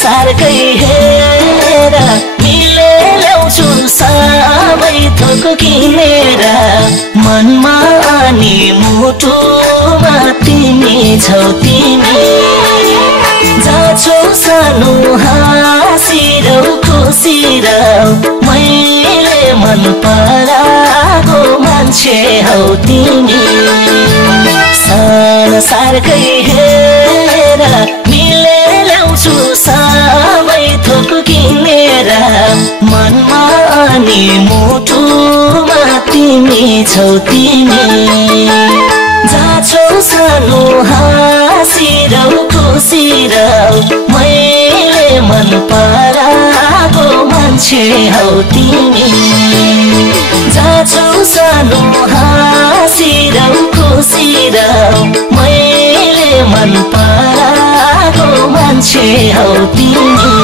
संसारकै हेर मिले ल्याउँछु सबै थोक किनेर मनमा अनि मुटुमा तिमी छौ तिमी जाछौ सानो हाँसिरौ खुसिरौ मैले मन पराएको मान्छे हौ तिमी संसारकै हेर मिले ल्याउँछु सबै थोक किनेर मनमा अनि मुटुमा तिमी छौ तिमी जाछौ सानो हाँसिरौ खुसिरौ मैले मन पराएको मान्छे हौ तिमी जाछौ सानो हाँसिरौ खुसिरौ मैले मन पराएको मान्छे हौ तिमी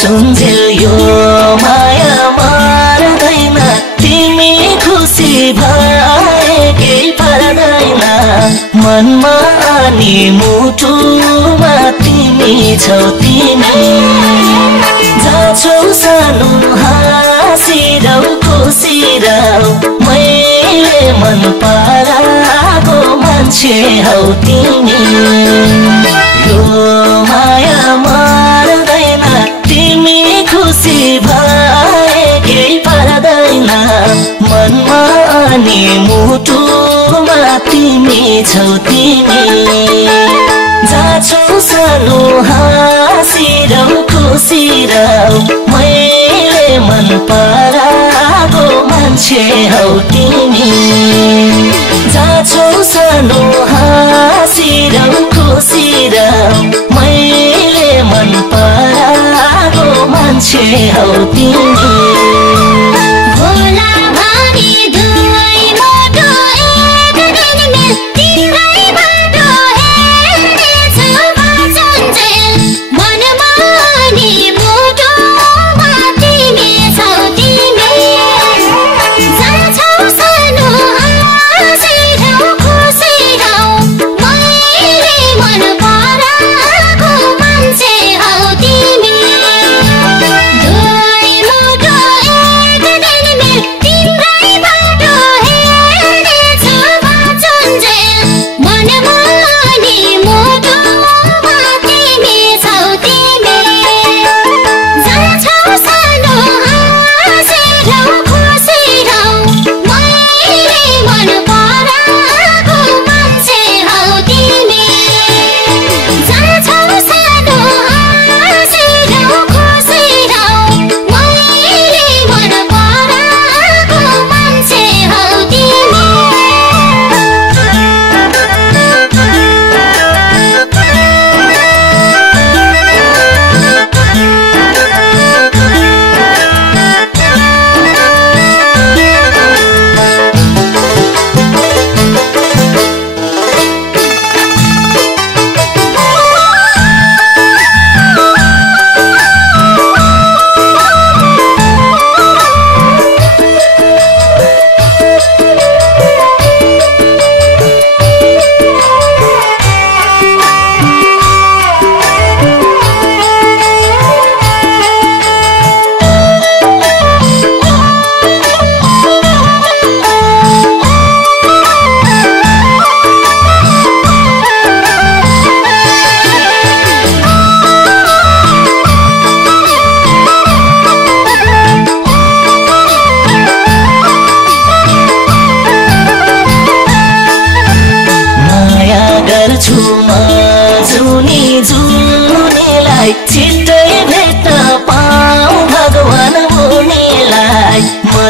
चुन्जेल यो माया मर्दैन तिमी खुसी भए केही पर्दैन मनमा अनि मुटुमा तिमी छौ तिमी जाछौ सानो हाँसिरौ खुसिरौ मैले मन पराएको मान्छे हौ तिमी यो माया मर्दैन तिमी खुसी भए केही पर्दैन मनमा अनि मुटुमा तिमी छौ तिमी जाछौ सानो हाँसिरौ खुसिरौ मैले मन पराएको मान्छे हौ तिमी जाछौ सानो हाँसिरौ खुसिरौ मैले मन पराएको मान्छे हौ तिमी Doi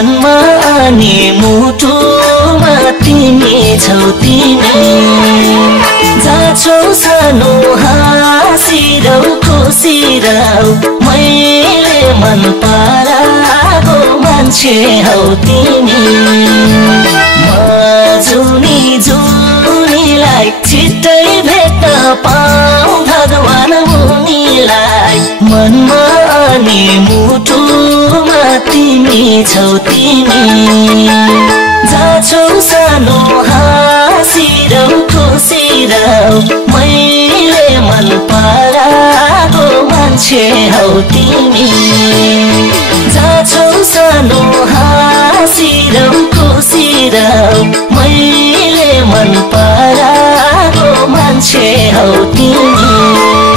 मनमा अनि मुटुमा तिमी छौ तिमी जहाँ छौ सानो हाँसिरौ खुसिरौ मैले मन पराएको मान्छे हौ तिमी जुनी जुनीलाई छिट्टै भेट्न पाऊ भगवान उनीलाई मनमा अनि मुटुमा तिमी छौ तिमी जहाँ छौ सानो हाँसिरौ खुसिरौ मैले मन पराएको मान्छे हौ तिमी जहाँ छौ सानो हाँसिरौ खुसिरौ मैले मन पराएको मान्छे हौ तिमी